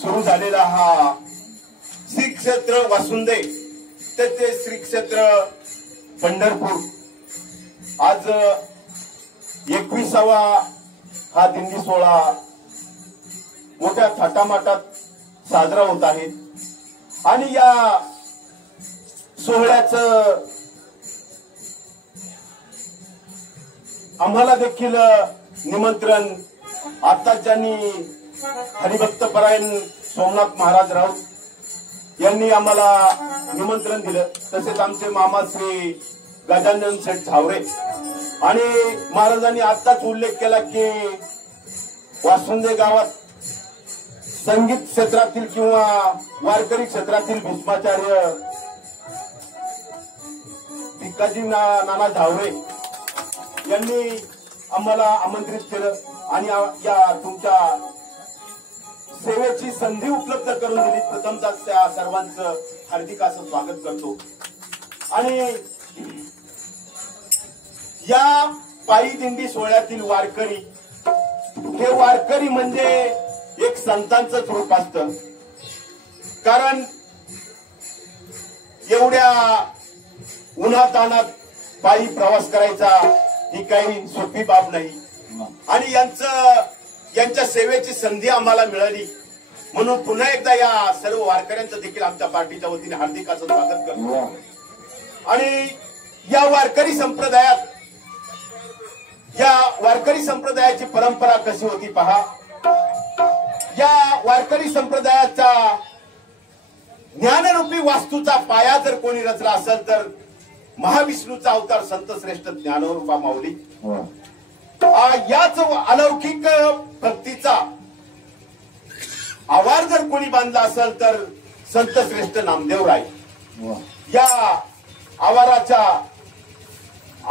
सुरू झालेला हा श्री क्षेत्र वासुंदे ते श्री क्षेत्र पंढरपूर आज 21वा हा दिंडी सोहळा मोठ्या थाटामाटात साजरा होत आहे आणि या सोहळ्याचं आम्हाला देखील निमंत्रण आता ज्यांनी हरिभक्तपरायण सोमनाथ महाराज राऊत यांनी आम्हाला निमंत्रण दिलं, तसेच आमचे मामा श्री गजानन शेठ झावरे आणि महाराजांनी आताच उल्लेख केला की वासुंदे गावात संगीत क्षेत्रातील किंवा वारकरी क्षेत्रातील भीष्माचार्य भिकाजी नाना झावरे यांनी आम्हाला आमंत्रित केलं आणि या तुमच्या सेवेची संधी उपलब्ध करून दिली. प्रथमतः त्या सर्वांचं हार्दिक असं स्वागत करतो. आणि या पायी दिंडी सोहळ्यातील वारकरी हे वारकरी म्हणजे एक संतांचं रूप असतं. कारण एवढ्या उन्हातानात पायी प्रवास करायचा ही काही सोपी बाब नाही आणि यांच्या सेवेची संधी आम्हाला मिळाली म्हणून पुन्हा एकदा या सर्व वारकऱ्यांचं देखील आमच्या पार्टीच्या वतीने हार्दिक असं स्वागत करतो. आणि या वारकरी संप्रदायाची परंपरा कशी होती पहा. या वारकरी संप्रदायाचा ज्ञानरूपी वास्तूचा पाया जर कोणी रचला असेल तर महाविष्णूचा अवतार संत श्रेष्ठ ज्ञानरूपा माऊली. याच अलौकिक भक्तीचा आवार जर कोणी बांधला असेल तर संत श्रेष्ठ नामदेवराय. या आवाराच्या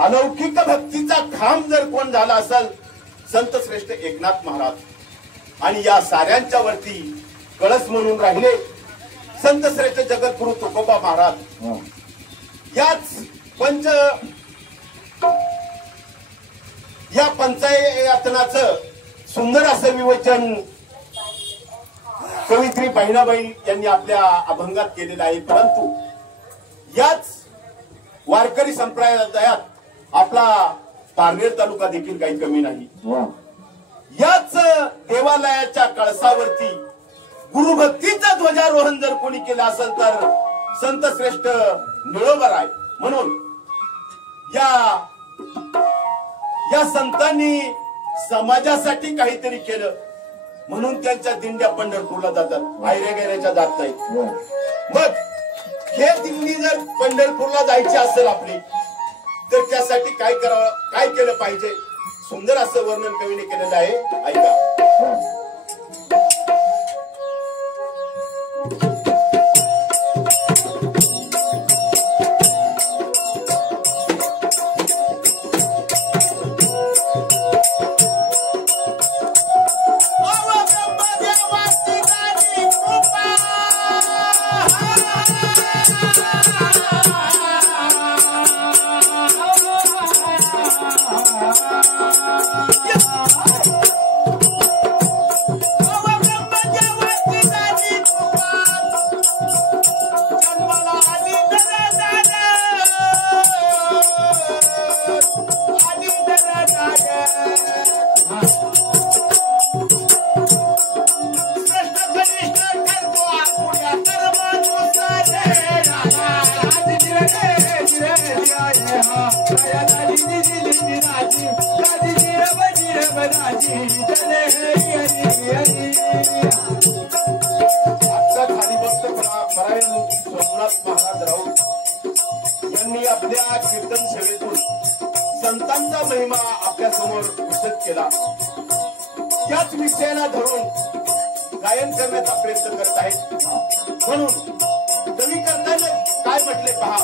अलौकिक भक्तीचा खांब जर कोण झाला असेल संत श्रेष्ठ एकनाथ महाराज. आणि या साऱ्यांच्या वरती कळस म्हणून राहिले संत श्रेष्ठ जगद्गुरु तुकोबा महाराज. या पंचायतनाचं सुंदर असं विवेचन कवयित्री बहिणाबाई यांनी आपल्या अभंगात केलेलं आहे. परंतु याच वारकरी संप्रदायात आपला पारनेर तालुका देखील काही कमी नाही. याच देवालयाच्या कळसावरती गुरुभक्तीचा ध्वजारोहण जर कोणी केलं असेल तर संत श्रेष्ठ निळोबराय. म्हणून या संतांनी समाजासाठी काहीतरी केलं म्हणून त्यांच्या दिंड्या पंढरपूरला जातात, आयऱ्या गैऱ्याच्या जात नाहीत. मग हे दिंडी जर पंढरपूरला जायची असेल आपली तर त्यासाठी काय करावं, काय केलं पाहिजे, सुंदर असं वर्णन कवीने केलेलं आहे. ऐका. सोमनाथ महाराज राऊत यांनी आपल्या कीर्तन सेवेतून संतांचा महिमा आपल्या समोर विशद केला. त्याच विषयाला धरून गायन करण्याचा प्रयत्न करत आहेत. म्हणून कवी करताना काय म्हटले पहा.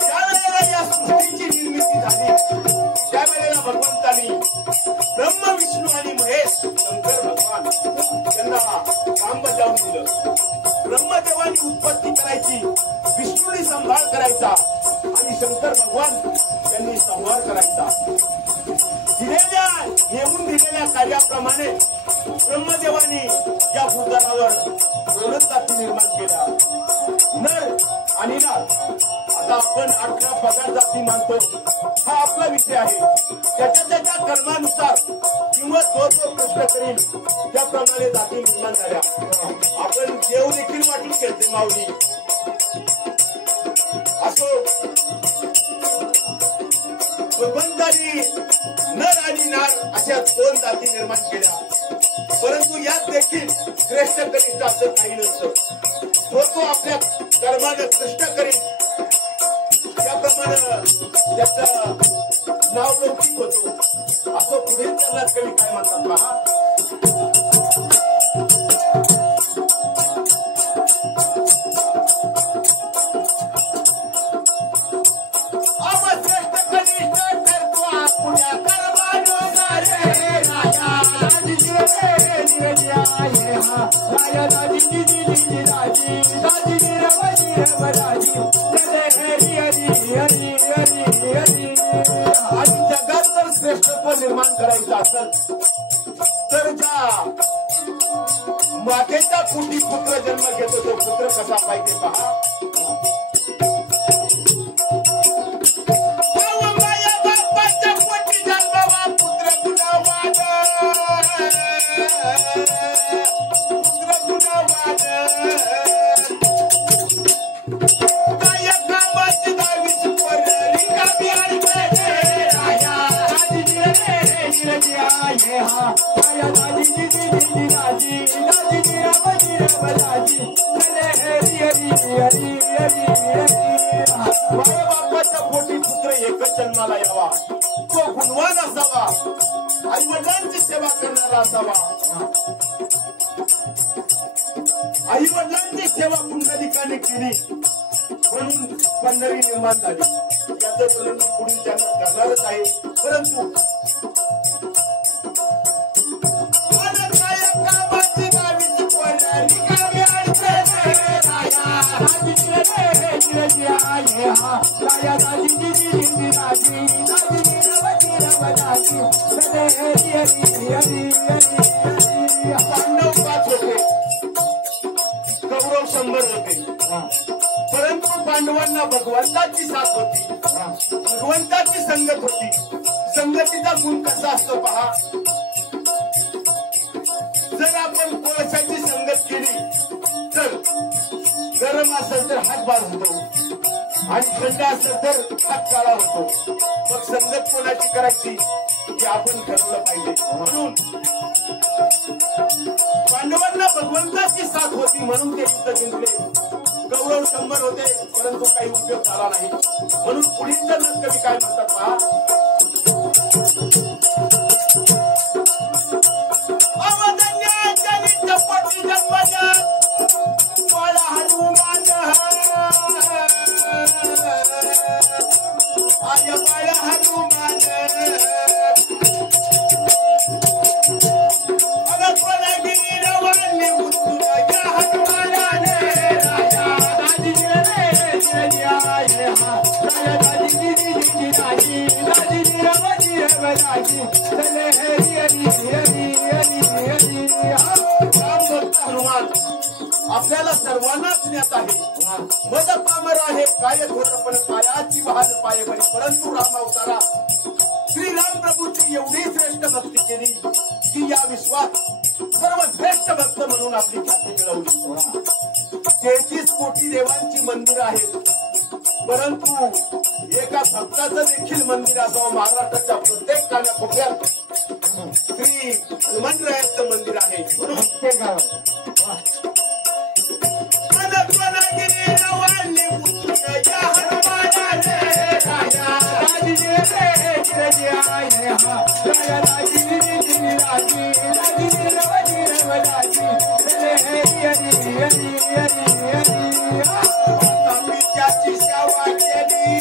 ज्या वेळेला या सृष्टीची निर्मिती झाली त्यावेळेला भगवंतांनी ब्रह्म विष्णू आणि महेश शंकर भगवान यांना काम बजावून दिलं. ब्रह्मदेवानी उत्पत्ती करायची, विष्णूने संभाळ करायचा आणि शंकर भगवान यांनी संहार करायचा. येऊन दिलेल्या कार्याप्रमाणे ब्रह्मदेवानी या भूतलावर दोनच जाती निर्माण केल्या, नर आणि नार. आता आपण 18 पगार जाती मानतो, हा आपला विषय आहे. त्याच्या कर्मानुसार किंवा तो प्रश्न करील त्याप्रमाणे जाती निर्माण झाल्या. आपण देव देखील वाटून घेतले माऊली. असो भगवंतानी अशा दोन जाती निर्माण केल्या, परंतु यात देखील श्रेष्ठ कनिष्ठ असं काही नसतं. तो आपल्या कर्मानं कृष्ण करीत त्याप्रमाणे त्याचं नाव लौकिक होतो. असं पुढील चरणात कवी काय म्हणतात पहा. आणि जगात जर श्रेष्ठत्व निर्माण करायचं असेल तर ज्या मातेच्या पोटी पुत्र जन्म घेतो तो पुत्र कसा पाहिजे पहा. बापाच्या पोटी जन्मावा पुत्र गुणवान, पुत्र गुणवान काय कामाची दावीस पोरली कामी अडचण राजा ये हा माया दादी दीदी दीदी दादी दादी निरवजी रवलाजी चले हरी हरी हरी हरी हरी. माया बापाच्या पोटी पुत्र एकच जन्माला यावा, तो गुणवान असावा, आई वडिलांची सेवा करणारा असावा. आई वडिलांची सेवा पुंडलिकाने केली म्हणून पंढरी निर्माण झाली. याचं वर्णन मी पुढील जन्मात करणारच आहे. परंतु पांडव 5 होते, कौरव 100 होते. परंतु पांडवांना भगवंताची साथ होती, भगवंताची संगत होती. संगतीचा गुण कसा असतो पहा. जर आपण कोळशाची संगत केली तर गरम असेल तर हात बाळ होतो आणि थंड असेल तर हात काळा होतो. मग संगत कोणाची करायची हे आपण ठरवलं पाहिजे. म्हणून पांडवांना भगवंताची साथ होती म्हणून ते युद्ध जिंकले. कौरव 100 होते परंतु काही उपयोग झाला नाही. म्हणून पुढील जन्मात कवी काय म्हणतात पहा. पोटी जन्मल्या बाळा हनुमान आय बाळा हनुमान अगपणगिरी रवाने मुत्तुरा या हनुमानाने राजा दादी रे हा राजा दादी दीदी दादी दादी रवजी रवजी चले हरी हरी हरी हरी हरी. हनुमान आपल्याला सर्वांनाच ज्ञात आहे. मद पामर आहे काय थोडपण पायाची वाहन पाय बरी. परंतु राम अवतारा श्रीराम प्रभूची एवढी श्रेष्ठ भक्ती केली की या विश्वात सर्वश्रेष्ठ भक्त म्हणून आपली ख्याती मिळवली. 33 कोटी देवांची मंदिर आहेत, परंतु एका भक्ताचं देखील मंदिर असावं. महाराष्ट्राच्या प्रत्येक कानाकोपऱ्यात श्री हनुमंतरायाचं मंदिर आहे. म्हणून त्याची सेवा केली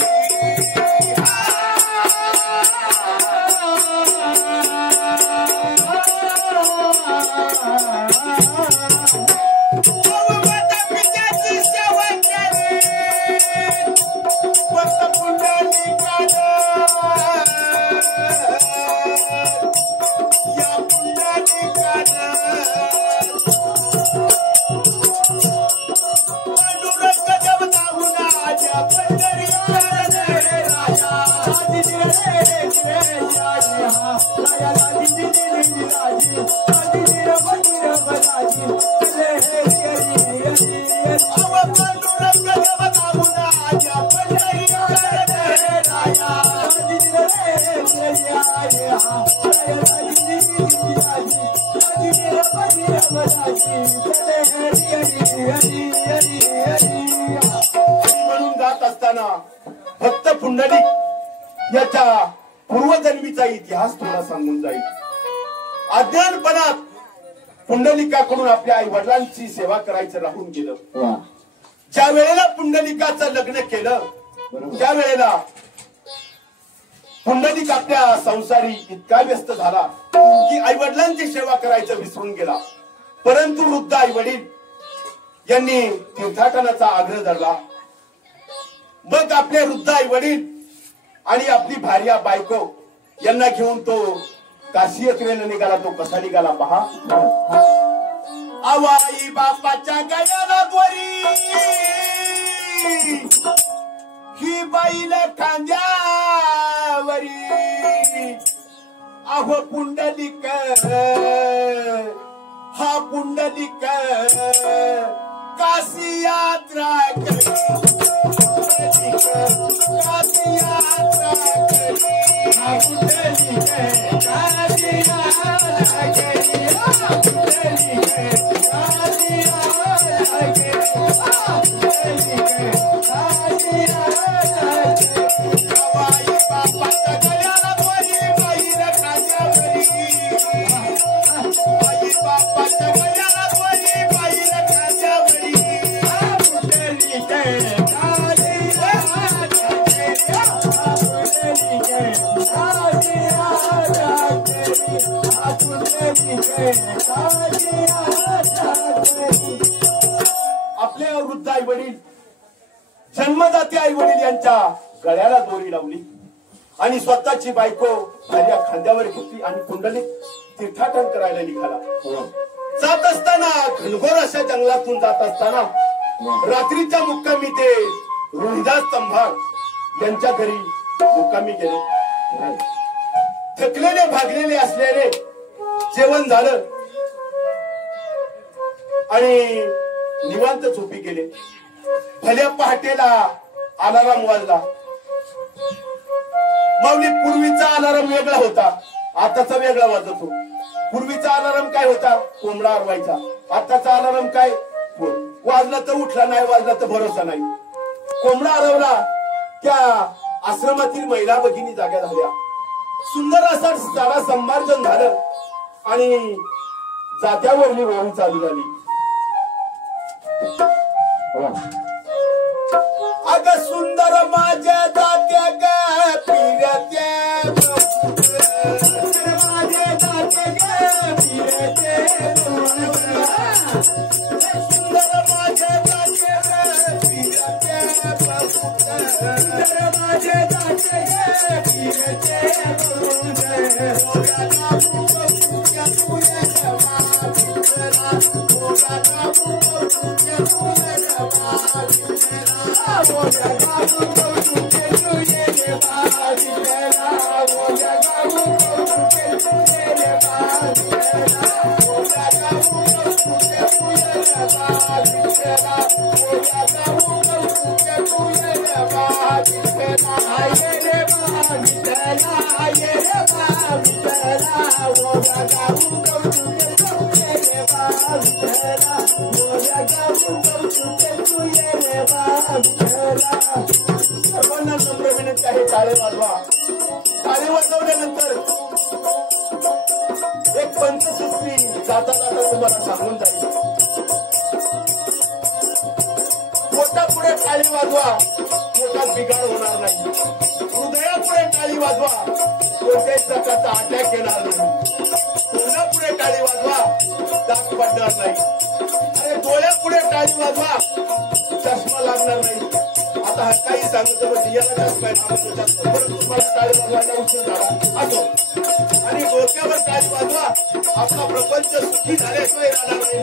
Yeah. इतिहास तुम्हाला सांगून जाईल. अज्ञानपणात पुंडलिकाकडून आपल्या आई वडिलांची सेवा करायचं राहून गेलं. ज्या वेळेला पुंडलिकाचं लग्न केलं त्यावेळेला पुंडलिक आपल्या संसारी इतका व्यस्त झाला की आई वडिलांची सेवा करायचं विसरून गेला. परंतु वृद्ध आई वडील यांनी तीर्थाटनाचा आग्रह धरला. मग आपले वृद्ध आई वडील आणि आपली भार्या बायको यांना घेऊन तो काशी यात्रेला निघाला. तो कसा निघाला पहा. आवाई बापाच्या गळ्याला द्वारी ही बाईल खांद्यावरी अहो पुंडलिक हा पुंडलिक काशी यात्रा काशी यात्रा हा पुंडलिक काशी यात्रा आपले वृद्ध आई वडील जन्मदाते आई वडील यांच्या गळ्याला दोरी लावली आणि स्वतःची बायको भार्या खांद्यावर घेतली आणि पुंडलिक तीर्थाटन करायला निघाला. जात असताना घनघोर अशा जंगलातून जात असताना रात्रीच्या मुक्कामी ते रोहिदास तंभार यांच्या घरी मुक्कामी गेले. थकलेले भागलेले असलेले जेवण झालं आणि निवांत झोपी गेले. भल्या पहाटेला अलाराम वाजला. माऊली पूर्वीचा अलाराम वेगळा होता, आताचा वेगळा वाजतो. पूर्वीचा अलाराम काय होता? कोंबडा आरवायचा. आताचा अलाराम काय? वाजला तर उठला, नाही वाजला तर भरोसा नाही. कोंबडा आरवला. त्या आश्रमातील महिला भगिनी जाग्या झाल्या. सुंदर असा सारा संभाषण झालं आणि जात्यावरली ओळी चालू झाली. अग सुंदर माझ्या जात्या ग फिरते माझ्या जात्या ग फिरते सुंदर माझ्या जात्या ग फिरते सुंदर माझ्या जात्या ग फिरते सर्वांना नम्र विनंती आहे, टाळे वाजवा. टाळे वाजवल्यानंतर एक पंचसूत्री जाता जाता तुम्हाला सांगून जाईल. पोटापुढे टाळी वाजवा, पोटात बिघाड होणार नाही. हृदयापुढे टाळी वाजवा, कोणत्याही प्रकारचा अटॅक येणार नाही. तोंडापुढे टाळी वाजवा, दात पडणार नाही. अरे डोळ्यापुढे टाळी वाजवा, चष्मा लागणार नाही. आता हा काही सांगतो म्हणजे याला चष्मा तुम्हाला टाळी वाजवायला उशीर झाला असो. आणि डोक्यावर टाळी वाजवा, आपला प्रपंच सुखी झाल्याशिवाय राहणार नाही.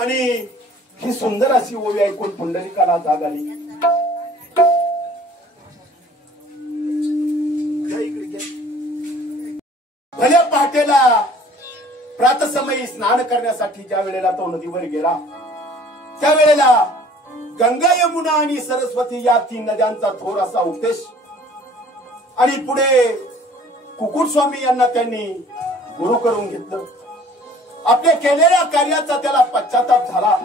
आणि ही सुंदर अशी ओवी ऐकून पुंडलिकाला जाग आली. भल्या पहाटेला प्रातसमयी स्नान करण्यासाठी ज्या वेळेला तो नदीवर गेला त्यावेळेला गंगा यमुना आणि सरस्वती या 3 नद्यांचा थोर असा उपदेश आणि पुढे कुकुट स्वामी यांना त्यांनी गुरु करून घेतलं. आपल्या केलेल्या कार्याचा त्याला पश्चाताप झाला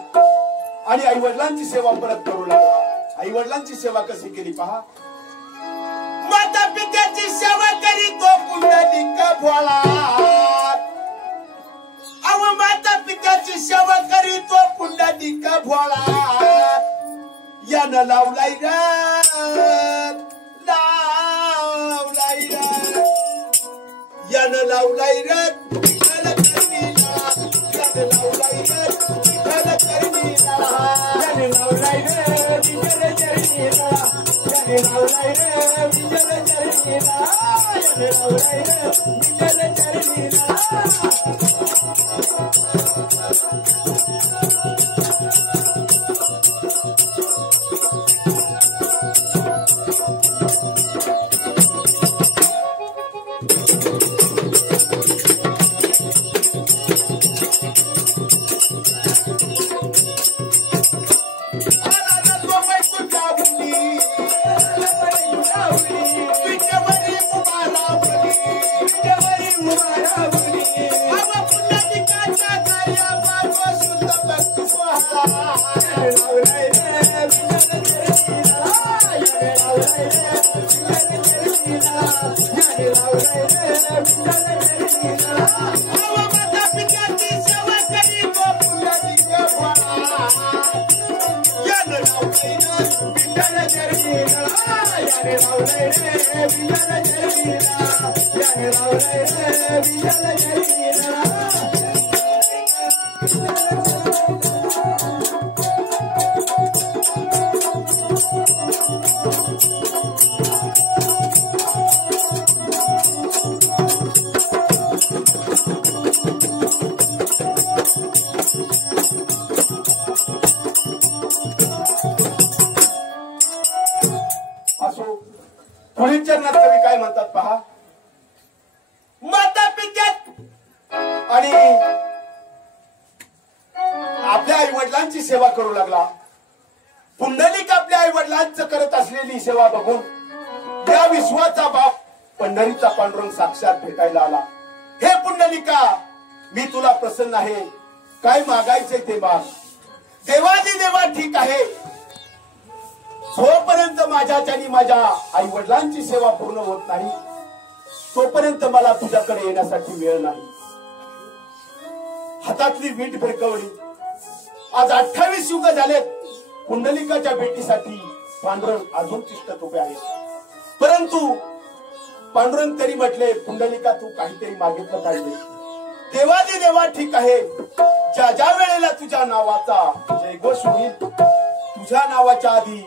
आणि आई वडिलांची सेवा परत करू लागला. आई वडिलांची सेवा कशी केली पहा. माता पित्याची सेवा करी तो पुंडलिक भोळा. अव माता पित्याची सेवा करी तो पुंडलिक भोळा. यानं लावलाय यानं लावलाय कवी काय म्हणतात पहा. माता पित्यात आणि आपल्या आई वडिलांची सेवा करू लागला. पुंडलिक आपल्या आई वडिलांचं करत असलेली सेवा बघून या विश्वाचा बाप पंढरीचा पांडुरंग साक्षात भेटायला आला. हे पुंडलिका मी तुला प्रसन्न आहे, काय मागायचंय ते माग. देवादी देवा ठीक आहे, जोपर्यंत माझ्याच्यानी माझ्या आई वडिलांची सेवा पूर्ण होत नाही तोपर्यंत मला तुझ्याकडे येण्यासाठी वेळ नाही. हातातली वीट भिरकवली. आज 28 युग झालेत. कुंडलिकाच्या भेटीसाठी पांडुरंग अजून तिष्ठत उभे आहे. परंतु पांडुरंग तरी म्हटले, कुंडलिका तू काहीतरी मागितलं पाहिजे. देवादी देवा ठीक आहे, ज्या ज्या वेळेला तुझ्या नावाचा जयघोष होईल तुझ्या नावाच्या आधी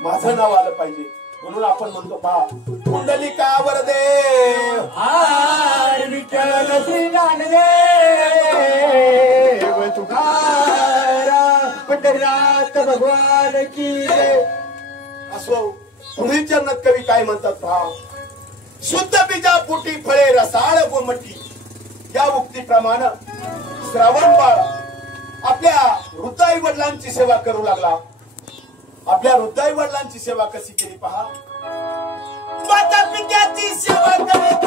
माझं नाव आलं पाहिजे. म्हणून आपण म्हणतो पहा, कुंडलिका वरदेव हार विठ्ठल श्री ज्ञानदेव तुकाराम पंढरीनाथ भगवान की जय. असो. पुढील चरणात कवी काय म्हणतात पहा, शुद्ध बीजा पोटी फळे रसाळ गोमटी. या उक्तीप्रमाणे श्रावण बाळ आपल्या वृद्ध आई वडिलांची सेवा करू लागला. आपल्या वृद्ध आई वडिलांची सेवा कशी केली पहा. माता पित्याची सेवा करतो,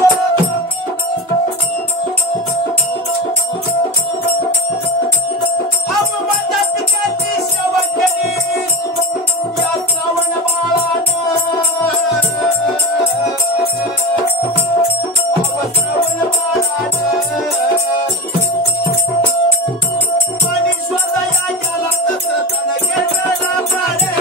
माता पित्याची सेवा केली या श्रावण बाळानं. श्रावण बाळानं आणि स्वतः याला दशरथानं घेतला प्राणे.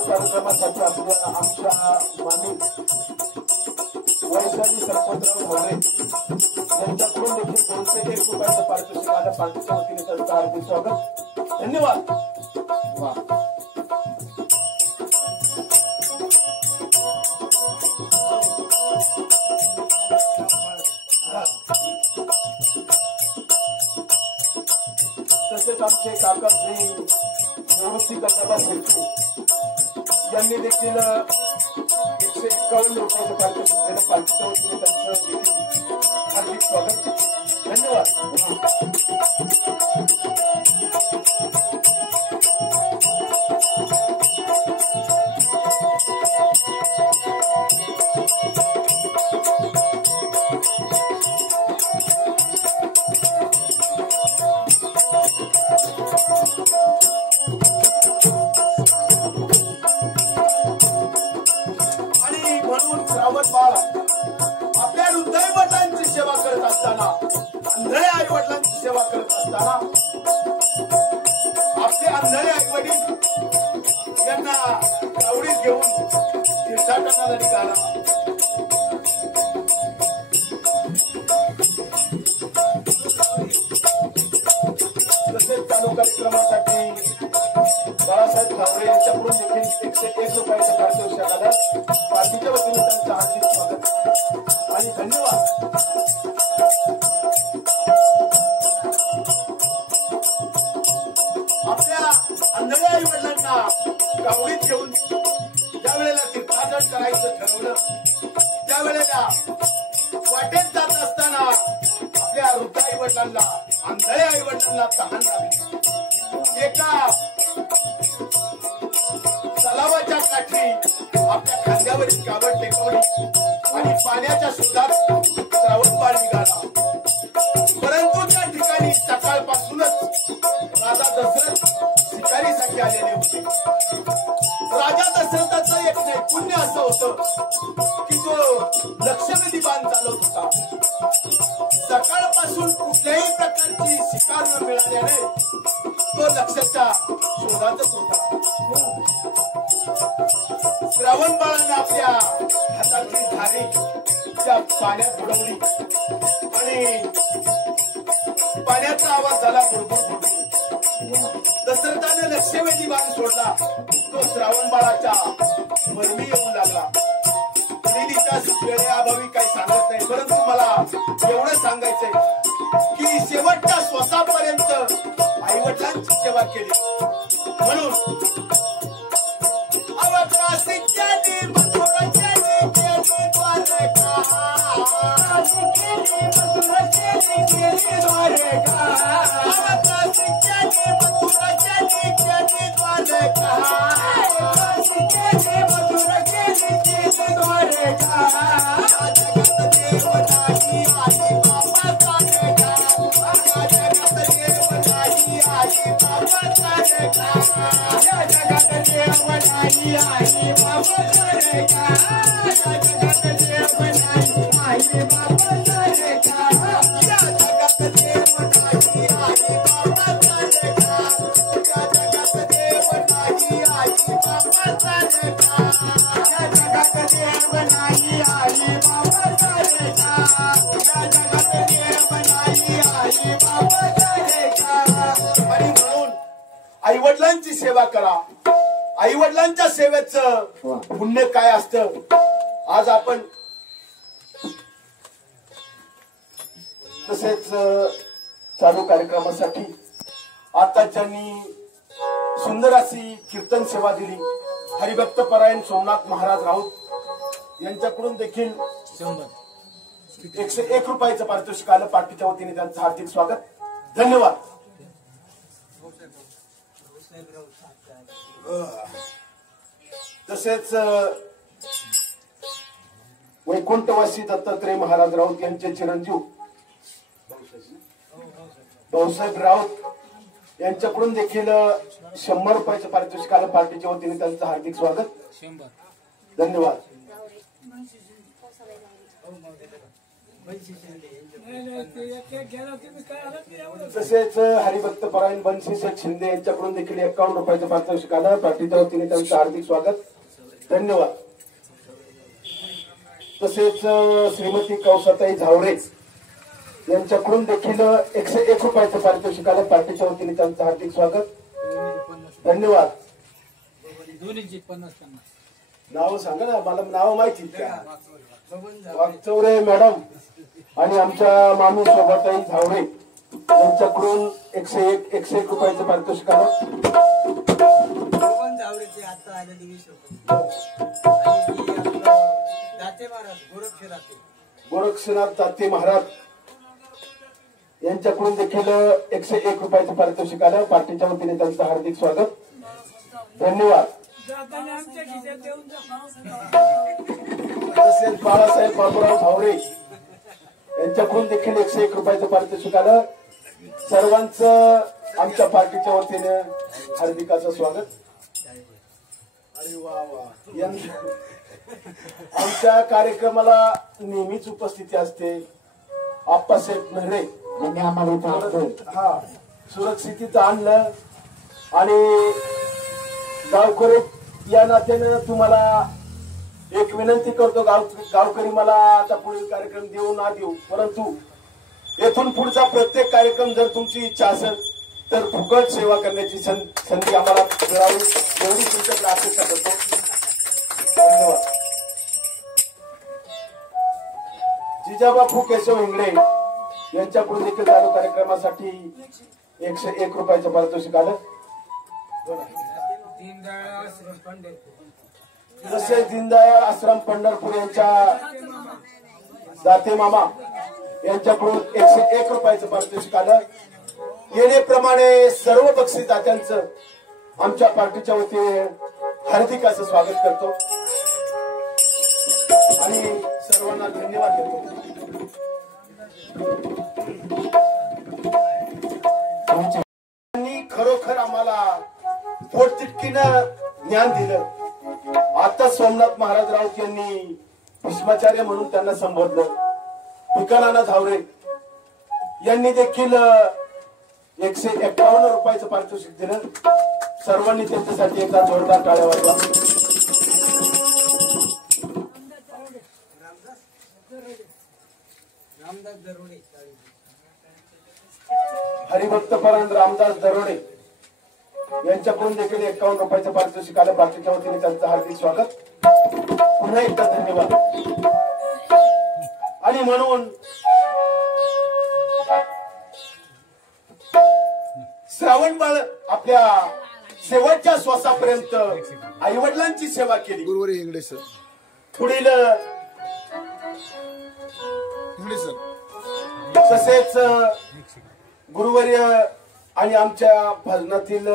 कार्यक्रमासाठी आपल्या आमच्या मामी वैशाली सरपंचराव भोरे यांच्याकडून देखील 201 रुपयाचं पारितोषिक माझ्या पार्टीच्या वतीने त्यांचं हार्दिक स्वागत. धन्यवाद. वा तसेच आमचे काका श्री निवृत्ती गंगाबा शेट्टी यांनी देखील 151 रुपयाचं पारितोषिक देणं पालखीच्या वतीने त्यांचं देखील हार्दिक स्वागत. धन्यवाद. आपल्या हृदय वडिलांची सेवा करत असताना, आंधळे आई वडिलांची सेवा करत असताना आपले आंधळे आई वडील यांना गावडीत घेऊन तीर्थाटनाला निघाला. तसेच चालू कार्यक्रमासाठी बाळासाहेब गावडे यांच्याकडून देखील 101 रुपयाचं पारितोषिक आलं. पार्टीच्या वतीने त्यांचं हार्दिक स्वागत आणि धन्यवाद. आपल्या आंधळ्या आई वडिलांना गावडीत घेऊन ज्या वेळेला तीर्थाटन करायचं ठरवलं त्यावेळेला वाटेत जात असताना आपल्या वृद्ध आई वडिलांना, आंधळ्या आई वडिलांना तहान लागली. एका तलावाच्या काठी आपल्या खांद्यावरील कावड टेकवली आणि पाण्याच्या शोधात श्रावण बाळ निघाला. परंतु त्या ठिकाणी सकाळपासूनच राजा दशरथ शिकारीसाठी आलेले होते. राजा दशरथाचं एक नैपुण्य असं होतं की तो लक्षवेधी बाण चालवत होता. सकाळपासून कुठल्याही प्रकारची शिकार न मिळाल्याने तो लक्षाच्या शोधातच होता. श्रावण बाळानं आपल्या हातातली धारी त्या पाण्यात बुडवली आणि पाण्याचा आवाज झाला बुडबुड. दशरथाने लक्षवेधी बाण सोडला. तो श्रावण बाळाच्या मरमी येऊ लागला. पुढील इतिहास वेळेअभावी काही सांगत नाही, परंतु मला एवढं सांगायचंय की शेवटच्या श्वासापर्यंत आई वडिलांची सेवा केली. म्हणून आई वडिलांची सेवा करा. आई वडिलांच्या सेवेचं पुण्य काय असतं आज आपण तसेच चालू कार्यक्रमासाठी आता ज्यांनी सुंदर अशी कीर्तन सेवा दिली हरिभक्त परायण सोमनाथ महाराज राऊत यांच्याकडून देखील 101 रुपयाचं पारितोषिक आलं. पार्टीच्या वतीने त्यांचं हार्दिक स्वागत. धन्यवाद. तसेच वैकुंठवासी दत्तात्रय महाराज राऊत यांचे चिरंजीव भाऊसाहेब राऊत यांच्याकडून देखील 100 रुपयाचं पारितोषिक आलं. पार्टीच्या वतीने त्यांचं हार्दिक स्वागत. धन्यवाद. तसेच हरिभक्त परायण बन्सी शेठ शिंदे यांच्याकडून देखील 51 रुपयाचं पारितोषिक आलं. पार्टीच्या वतीने त्यांचं हार्दिक स्वागत. धन्यवाद. तसेच श्रीमती कौसाताई झावरे यांच्याकडून देखील 101 रुपयाचं पारितोषिक आलं. पार्टीच्या वतीने त्यांचं हार्दिक स्वागत. धन्यवाद. नाव सांगा ना, मला नाव माहिती का? वागचौरे मॅडम आणि आमच्या मामी शोभाताई झावरे यांच्याकडून 101 रुपयाचं पारितोषिक आलं. गोरक्षनाथ दाते महाराज यांच्याकडून देखील 101 रुपयाचं पारितोषिक आलं. पार्टीच्या वतीने त्यांचं हार्दिक स्वागत. धन्यवाद. तसेच बाळासाहेब बाबूराव झावरे यांच्याकडून देखील 101 रुपयाचं पारितोषिक आलं. सर्वांचं आमच्या पार्टीच्या वतीने हार्दिक असं स्वागत. अरे वा वा. आमच्या कार्यक्रमाला नेहमीच उपस्थिती असते आप्पासाहेब नहरे यांनी आम्हाला सुरक्षितीचं आणलं आणि गावकरी या नात्यानं तुम्हाला एक विनंती करतो. गावकरी मला आता पुढील कार्यक्रम देऊ ना देऊ, परंतु येथून पुढचा प्रत्येक कार्यक्रम जर तुमची इच्छा असेल तर फुकट सेवा करण्याची संधी आम्हाला मिळावी एवढी तुमच्याकडे अपेक्षा करतो. धन्यवाद. जिजाबापू केशव हिंगडे यांच्याकडून देखील चालू कार्यक्रमासाठी 101 रुपयाचं पारितोषिक आलं. तसेच दीनदयाळ आश्रम पंढरपूर यांच्या दाते मामा यांच्याकडून 101 रुपयाचं पारितोषिक आलं. येणेप्रमाणे सर्व बक्षीस दात्यांचं आमच्या पार्टीच्या वतीने हार्दिक असं स्वागत करतो आणि सर्वांना धन्यवाद देतो. खरोखर आम्हाला पोटतिटकीनं ज्ञान दिलं. आता सोमनाथ महाराज राऊत यांनी भीष्माचार्य म्हणून त्यांना संबोधलं. भिकानाना झावरे यांनी देखील 151 रुपयाचं पारितोषिक दिलं. सर्वांनी त्यांच्यासाठी एकदा जोरदार टाळ्या वाजवा. हरिभक्त परायण रामदास दरोडे यांच्याकडून देखील 51 रुपयाचं पारितोषिक आलं. पार्टीच्या वतीने त्यांचं हार्दिक स्वागत. पुन्हा एकदा धन्यवाद. आणि म्हणून श्रावण बाळ आपल्या शेवटच्या श्वासापर्यंत आई वडिलांची सेवा केली. गुरुवारी इंगळे सर पुढील इंगळे सर तसेच गुरुवर्य आणि आमच्या भजनातील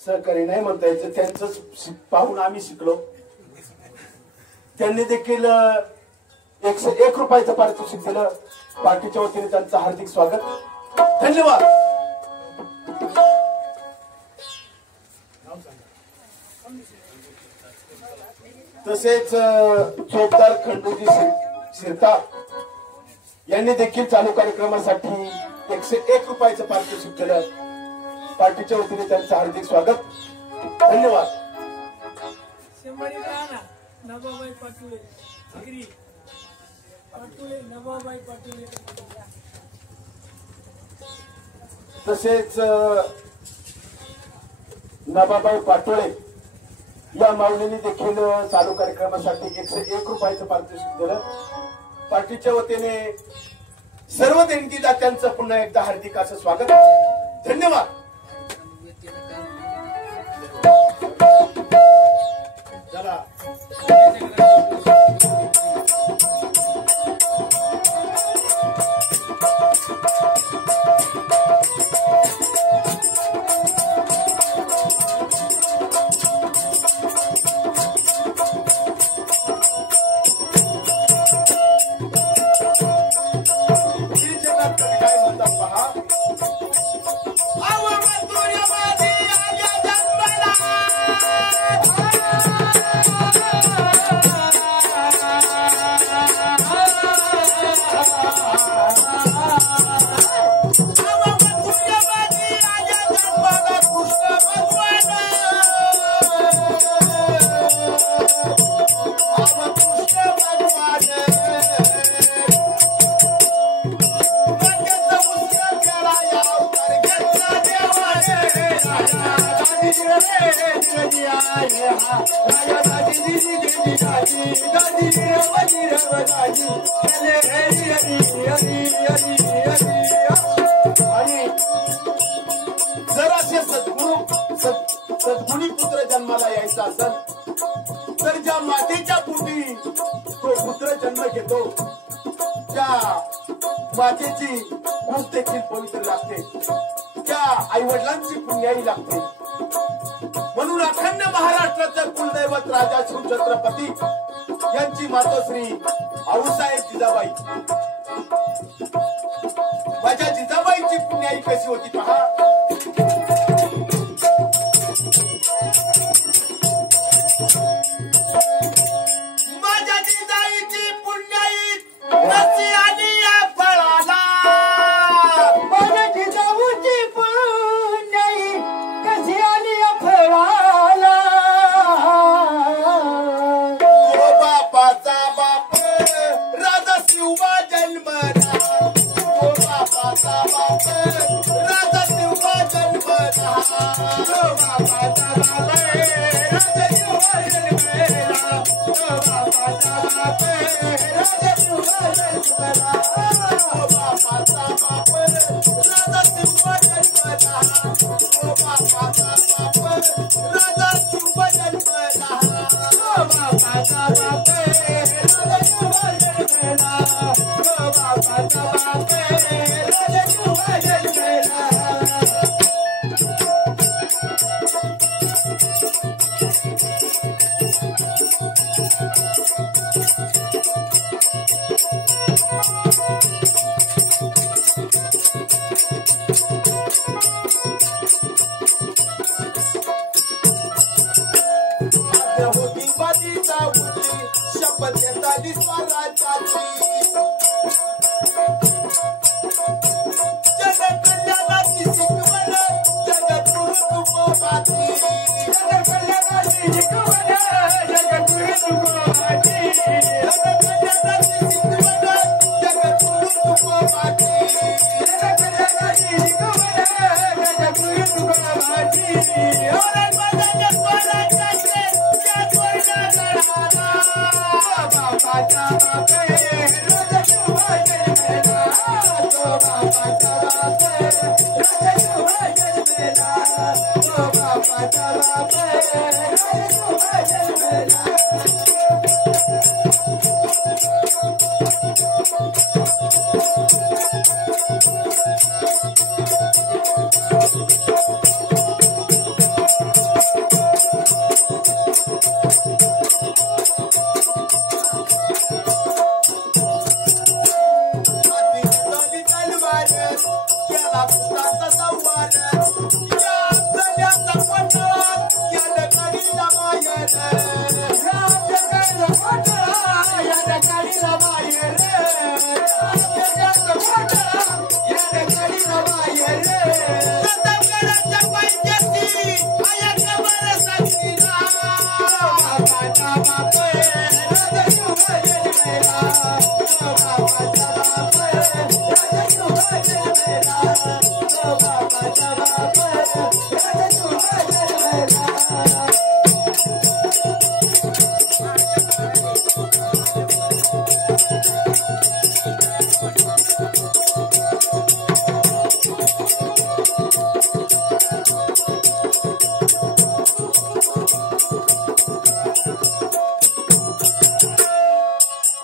सहकारी नाही म्हणता यायचं त्यांचं पाहून आम्ही शिकलो. त्यांनी देखील 101 रुपयाचं पारितोषिक दिलं. पार्टीच्या वतीने त्यांचं हार्दिक स्वागत. धन्यवाद. तसेच चोपदार खंडूजी शिरता यांनी देखील चालू कार्यक्रमासाठी 101 रुपयाचं पारितोषिक केलं. पार्टीच्या वतीने त्यांचं हार्दिक स्वागत. धन्यवाद. नवाबाई पाटुळे नवाबाई पाटुळे तसेच नवाबाई पाटोळे या माऊलींनी देखील चालू कार्यक्रमासाठी 101 रुपयाचं पारितोषिक दिलं. पार्टीच्या वतीने सर्व देणगीदात्यांचं पुन्हा एकदा हार्दिक असं स्वागत. धन्यवाद. चला आणि जर असे सद्गुणी पुत्र जन्माला यायचा असेल तर ज्या मातेच्या पोटी तो पुत्र जन्म घेतो त्या मातेची कुस देखील पवित्र लागते. त्या आई वडिलांची पुण्याई लागते. म्हणून अखंड महाराष्ट्राचं कुलदैवत राजा शिवछत्रपती यांची मातोश्री आऊसाहेब जिजाबाई. माझ्या जिजाबाईची पुण्याई कशी होती पहा. माझ्या जिजाईची पुण्याई कशी आली या फळाला. माझ्या जिजाऊची पुण्याई कशी आली या फळाला. तो बापाचा बाप राजा शिवबा जन्मला. तो बापाचा बाप राजा शिवबा जन्मला. तो बापाचा बाप राजा शिवबा जन्मला. तो बापाचा बाप राजा शिवबा जन्मला. तो बापाचा बाप राजा शिवबा जन्मला. तो बापाचा बाप राजा शिवबा जन्मला. तो बापाचा बाप राजा शिवबा जन्मला. तो बापाचा बाप राजा शिवबा जन्मला.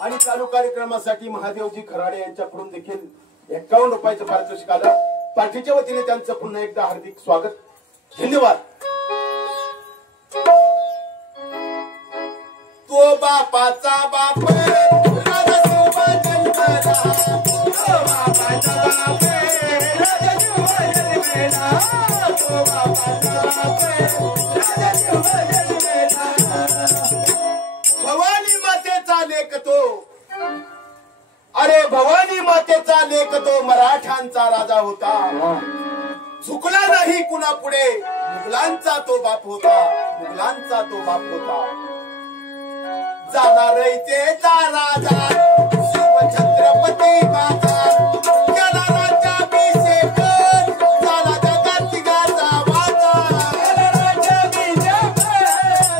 आणि चालू कार्यक्रमासाठी महादेवजी खराडे यांच्याकडून देखील 51 रुपयाचं पारितोषिक आलं. पार्टीच्या वतीने त्यांचं पुन्हा एकदा हार्दिक स्वागत. धन्यवाद. तो बापाचा बाप राजा शिवा जन्मला, तो बापाचा बाप राजा शिवा जन्मला, तो बापाचा बाप राजा शिवा जन्मला. भवानी मातेचा लेख तो, अरे भवानी मातेचा लेख तो मराठ्यांचा राजा होता. चुकला नाही कुणा पुढे, मुघलांचा तो बाप होता, मुघलांचा तो बाप होता. जाणार इथेचा राजा शिव छत्रपती माझा, गेला राज्याभिषेक झाला जगतिगाचा वाचा, गेला राज्याभिषेक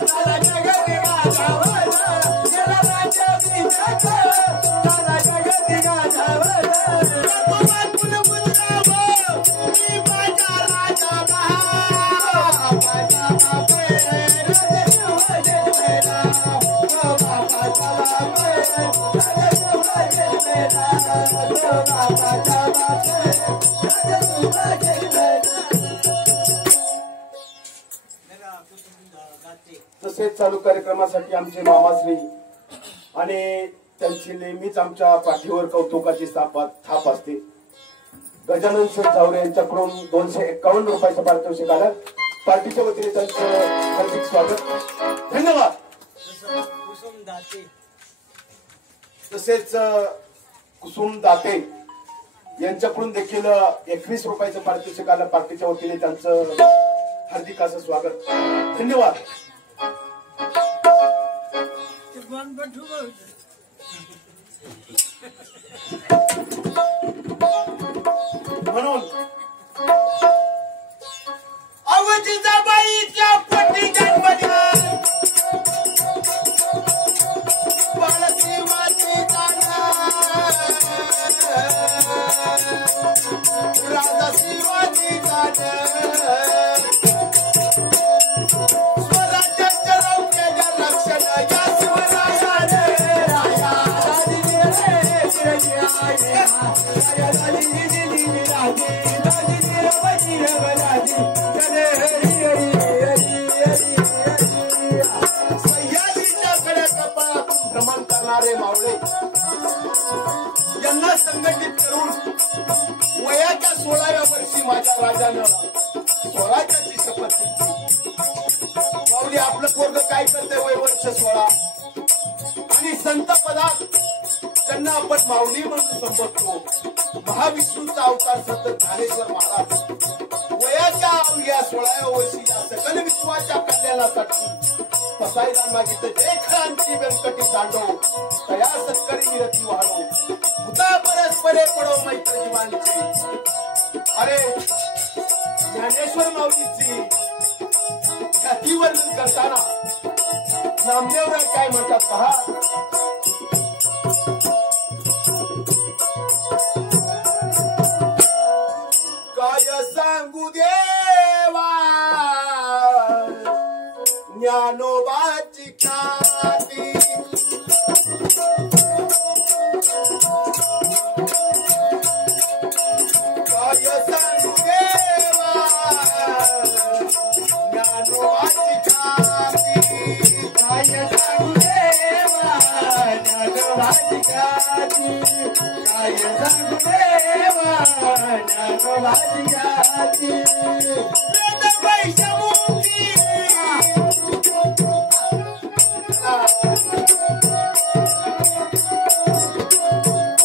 झाला जगतिगाचा वाचा, गेला राज्याभिषेक झाला जगतिगाचा वाचा. तुम्हा कुलपुत्रावो मी माझा राजा महा, माझा बाप राजा शिव जन्मला. तसेच चालू कार्यक्रमासाठी आमचे मामाश्री आणि त्यांची नेहमीच आमच्या पाठीवर कौतुकाची थाप असते. गजानन शेठ जावरे यांच्याकडून 251 रुपयाचं पारितोषिक आलं. पार्टीच्या वतीने त्यांचं हार्दिक स्वागत. धन्यवाद. तसेच कुसुम दाते यांच्याकडून देखील 21 रुपयाचं पारितोषिक आलं. पार्टीच्या वतीने त्यांचं हार्दिक असं स्वागत. धन्यवाद. म्हणून अवजिजाबाईच्या पोटी जन्मल्या बाळशिवाजी राजा शिवाजी स्वराज्याच्या रौक्याच्या रक्षण या शिवरायाने सह्याद्रीच्या खड्या कपाळातून भ्रमण करणारे मावळे यांना संघटित करून वयाच्या 16व्या वर्षी माझ्या राजानं स्वराज्याची शपथ घेतली. माऊली आपलं पोरग काय करते वय वर्ष 16 आणि संत पदात त्यांना आपण माऊली म्हणून संबोधतो. महाविष्णूचा अवतार संत ज्ञानेश्वर महाराज वयाच्या अवघ्या 16व्या वर्षी या सकल विश्वाच्या कल्याणासाठी पसायला मागितलं जय क्रांती व्यंकटी तांडव तया सत्करी निरती वाढो भूता परस्परे पडो मैत्र जीवांचे. अरे ज्ञानेश्वर माऊलीची ख्याती वर्णन करताना नामदेवराय काय म्हणतात पहा. सांगू देवा ज्ञानोबाची ख्याती काय सांगू देवा ज्ञानोबाची ख्याती काय सांगू देवा ज्ञानोबाची ख्याती काय सांगू देवा ज्ञानोबाची ख्याती वेद वैष्णवमुखी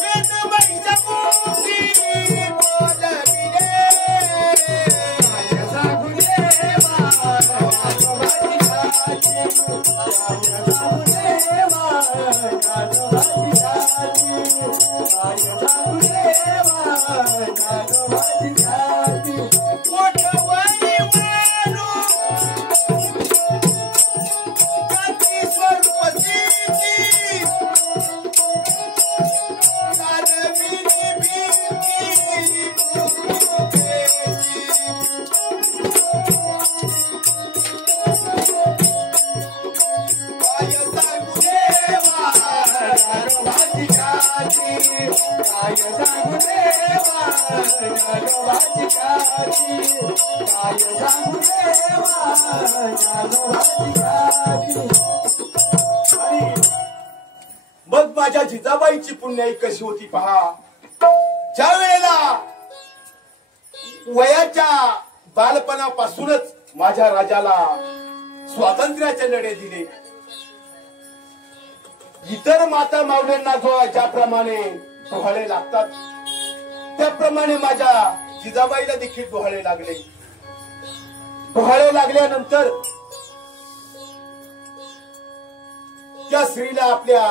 वेद वैष्णवमुखी बोलविले काय सांगू देवा ज्ञानोबाची ख्याती काय सांगू देवा ज्ञानोबाची ख्याती काय सांगू देवा ज्ञानोबाची ख्याती कोठवरी वारू जाती स्वरूप सिद्धी दानविनी भीती काय सांगू देवा ज्ञानोबाची ख्याती काय सांगू देवा ज्ञानोबाची ख्याती काय सांगू देवा ज्ञानोबाची ख्याती आणि मग माझ्या जिजाबाईची पुण्याई कशी होती पहा. ज्या वेळेला वयाच्या बालपणापासूनच माझ्या राजाला स्वातंत्र्याचे लढे दिले. इतर माता माऊल्यांना ज्याप्रमाणे डोहाळे लागतात त्याप्रमाणे माझ्या जिजाबाईला देखील डोहाळे लागले. डोहाळे लागल्यानंतर त्या स्त्रीला आपल्या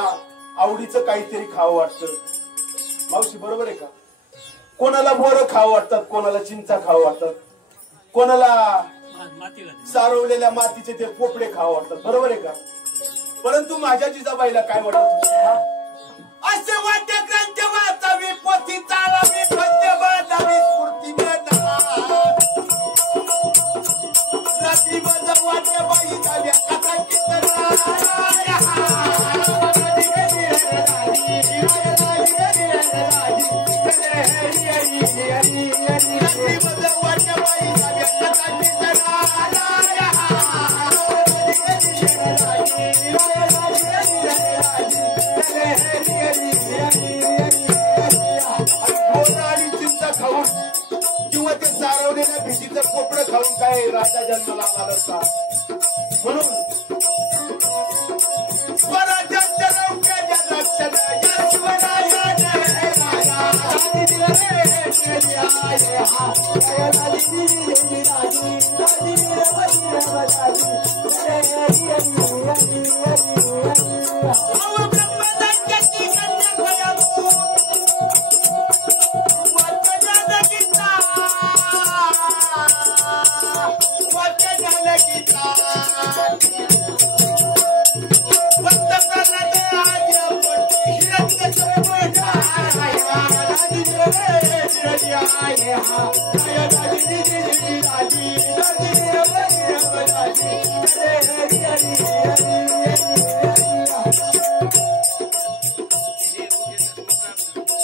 आवडीचं काहीतरी खावं वाटतं. मावशी बरोबर आहे का? कोणाला बोरं खावं वाटतात, कोणाला चिंचा खावं वाटतात, कोणाला सारवलेल्या मातीचे ते पोपडे खावं वाटतात. बरोबर आहे का? परंतु माझ्या जिजाबाईला काय वाटत होतं? असे वाद्य ग्रंथ वाचावी, पोथी चालावी, पद्य बांधावी, स्फूर्ती मिळणार रात्री माझं वाद्य बाई झाल्या कथा कीर्तन आणि चिंता खाऊन किंवा ते सारवलेल्या भीतीचं कोपडं खाऊन काय राजा जन्माला आला असता. म्हणून स्वराज्याच्या नौक्याच्या लक्षण या शिवरायाने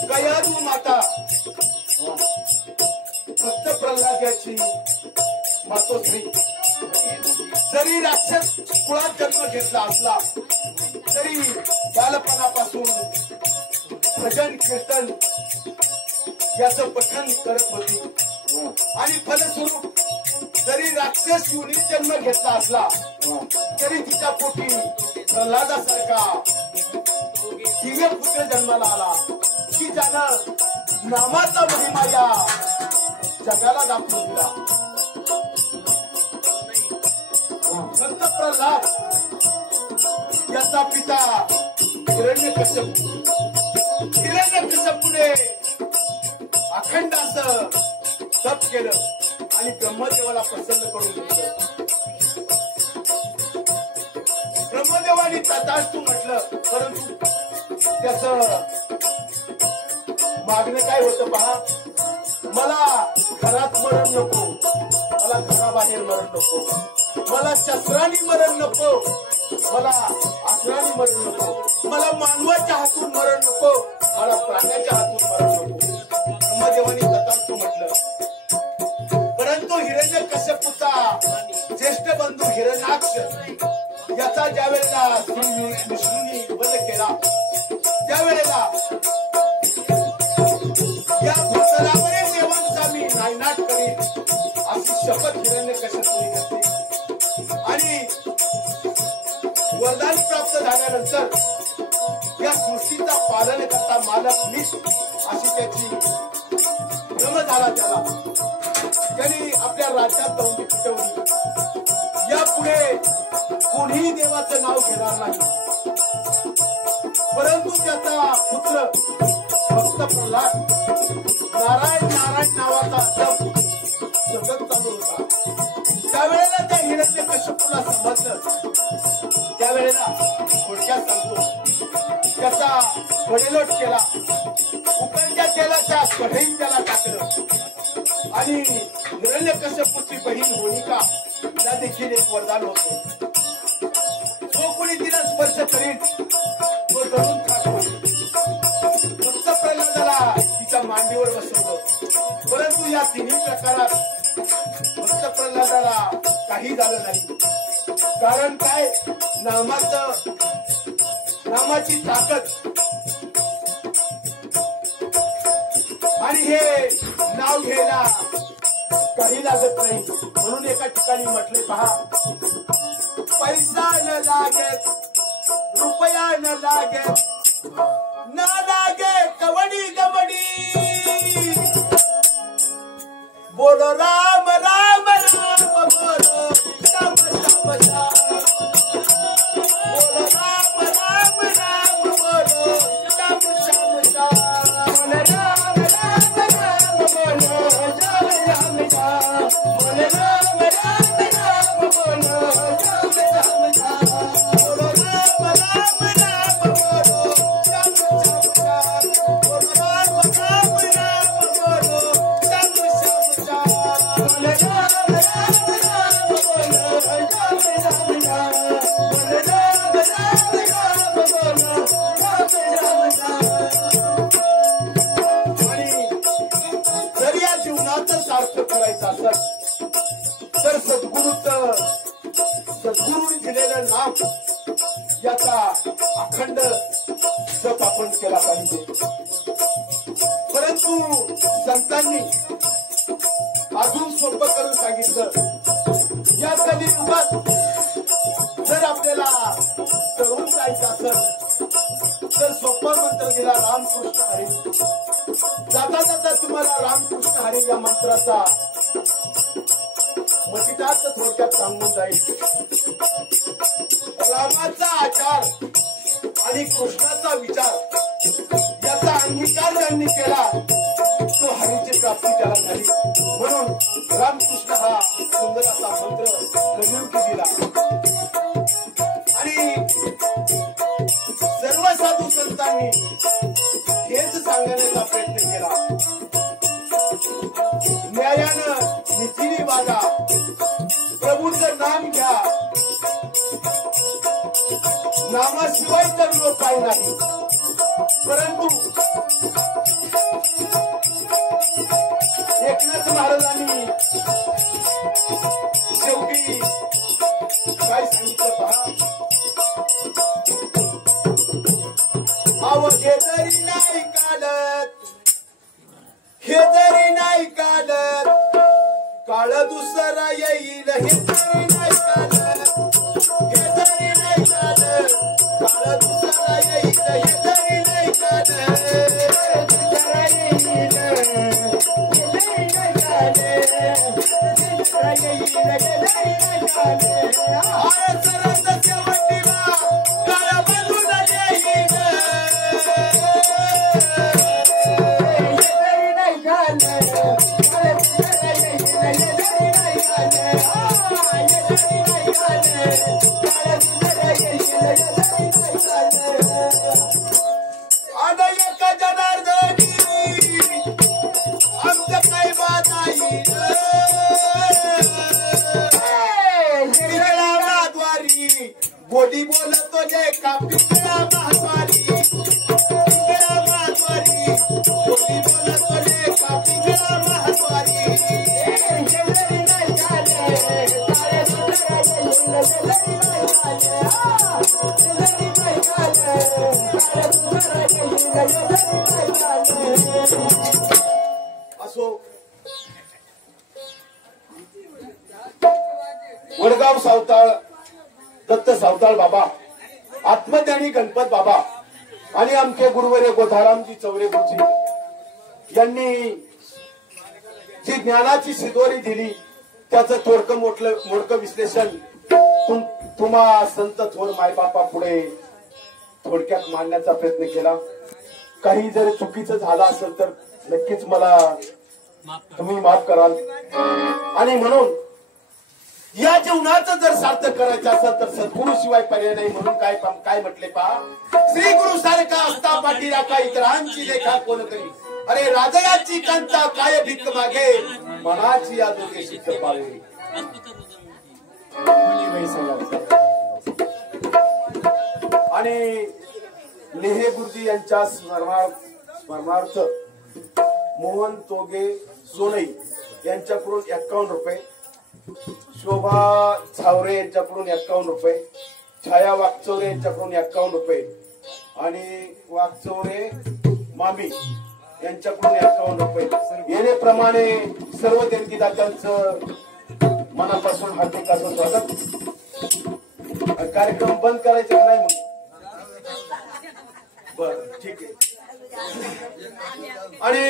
गयारू माता भक्त प्रल्हाद याची मातोश्री जरी राक्षस कुळात जन्म घेतला असला तरी बालपणापासून भजन कीर्तन याचं पठण करत होती. आणि फलस्वरूप जरी राक्षस योनी जन्म घेतला असला तरी तिच्या पोटी प्रल्हादासारखा दिव्य पुत्र जन्माला आला की ज्यानं नामाचा महिमा या जगाला दाखवून दिला. संत प्रल्हाद याचा पिता हिरण्यकश्यपूने अखंड असं तप केलं आणि ब्रह्मदेवाला प्रसन्न करून घेतलं. ब्रह्मदेवाने तथास्तु म्हटलं, परंतु त्याच मागणं काय होतं पहा, मला घरात मरण नको, मला घराबाहेर मरण नको, मला शस्त्रांनी मरण नको, मला आसरांनी मरण नको, मला मानवाच्या हातून मरण नको, मला प्राण्याच्या हातून मरण नको. ब्रह्मदेवानी तथास्तु म्हटलं. परंतु हिरण्यकश्यपूचा ज्येष्ठ बंधू हिरण्याक्ष याचा ज्या वेळेला विष्णूंनी वध केला, त्यावेळेला या भूतलावरील देवांचा मी नायनाट करीन अशी शपथ हिरण्यकश्यपूने घेतली. आणि वरदान प्राप्त झाल्यानंतर या सृष्टीचा पालन करता मालक मीच अशी त्याची भ्रम झाला त्याला. त्यांनी आपल्या राज्यात दौंडी पिटवली. यापुढे कोणीही देवाचं नाव घेणार नाही. परंतु त्याचा पुत्र भक्त प्रल्हाद नारायण नारायण नावाचा जप सतत चालू होता. त्यावेळेला त्या हिरण्यकश्यपूला समजलं. त्यावेळेला थोडक्यात सांगतो, त्याचा वडेलोट केला, उकळत्या तेलाच्या कढईत त्याला टाकलं आणि हिरण्यकश्यपूची बहीण होलिका तिला देखील एक वरदान होतं. जो कोणी तिला स्पर्श करील तो जळून खाक होईल. भक्त प्रल्हादाला तिच्या मांडीवर बसवलं. परंतु या तिन्ही प्रकारात भक्त प्रल्हादाला काही झालं नाही. कारण काय, नामाची ताकद आणि हे नाव घ्यायला काही लागत नाही. म्हणून एका ठिकाणी म्हटले पहा, पैसा न लागेल, रुपया न लागेल, न लागे कवडी गवडी, बोलो राम राम राम, बोलो श्याम श्याम श्याम, बोलो राम राम राम, बोलो श्याम श्याम श्याम, बोलो राम राम राम, बोलो श्याम श्याम श्याम, बोलो राम राम राम, बोलो श्याम श्याम श्याम, बोलो राम राम राम, बोलो श्याम श्याम श्याम, बोलो राम राम राम, बोलो श्याम श्याम श्याम, बोलो राम राम राम, बोलो श्याम श्याम श्याम, बोलो राम राम राम, बोलो श्याम श्याम श्याम. आणि जर या जीवनाचं सार्थक करायचं असेल तर सद्गुरूंनी दिलेलं नाम याचा अखंड जप आपण केला पाहिजे. परंतु संतांनी अजून सोपं करून सांगितलं. या कलियुगात जर आपल्याला तरुण जायचं असेल तर सोपा मंत्र दिला, रामकृष्ण हरी. जाता जाता तुम्हाला रामकृष्ण हरी या मंत्राचा मतितार्थ थोडक्यात सांगून जाईल. रामाचा आचार आणि कृष्णाचा विचार याचा अंगीकार ज्यांनी केला तो हरीची प्राप्ती त्याला झाली. म्हणून रामकृष्ण हा सुंदर असा मंत्र कलियुगी दिला. आणि सर्व साधू संतांनी हेच सांगण्याचा प्रयत्न केला. न्यायानं नीतीने वागा, प्रभूचं नाम घ्या, नामाशिवाय तर लोक काही नाही. परंतु एकनाथ महाराजांनी शेवटी काय सांगितलं पहा, हे जरी नाही काढत, हे जरी नाही काढत, काळ दुसरा येईल. हे जरी नाही काढत, हे जरी नाही काढत, काळ दुसरा येईल. हे जरी नाही काढत, दुसरा येईल. हे जरी नाही काढत, दुसरा येईल. हे जरी नाही काढत, सरस शेवटीला काळ बदलून येईल. आता एका जनार्दनी आमचं काय बात आहे. गोडी बोलतो जे का पिंगळा महाद्वारी गोडी बोलतो जे का पिंगळा महाद्वारी असो वडगाव सावताळ दत्त सावताळ बाबा आत्मज्ञानी गणपत बाबा आणि आमचे गुरुवर्य गोधारामजी चौरे गुरुजी यांनी जी ज्ञानाची शिदोरी दिली त्याचं थोडकं मोडकं विश्लेषण तुम्हा संत थोर मायबापा पुढे थोडक्यात मांडण्याचा प्रयत्न केला. काही जर चुकीचं झालं असेल तर नक्कीच मला तुम्ही माफ कराल. आणि म्हणून या जीवनाचं जर सार्थक करायचं असेल तर सद्गुरु शिवाय पर्याय नाही. म्हणून काय म्हटले पहा, श्री गुरु सारखा असता पाठीराखा इतरांची लेखा कोण करी. अरे राजयाची कांता काय भीक मागे मनाची आदोगे सिद्ध पावे. आणि लेहे गुरुजी यांच्या स्मरणार्थ मोहन तोगे सोनई यांच्याकडून 51 रुपये, शोभा झावरे यांच्याकडून 51 रुपये, छाया वागचौरे यांच्याकडून 51 रुपये आणि वागचौरे मामी यांच्याकडून 51 रुपये येण्याप्रमाणे सर्व देणगीदात्यांचं मनापासून हार्दिक असं स्वागत. कार्यक्रम बंद करायचा नाही मग बर ठीक आहे. आणि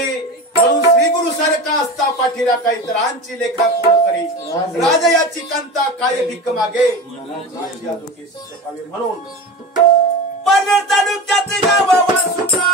म्हणून श्री गुरु सारखा असता पाठीराखा इतरांची लेखा कोण करी. राजयाची कांता काय भीक मागे म्हणून पनवेल तालुक्यात गाव वासुका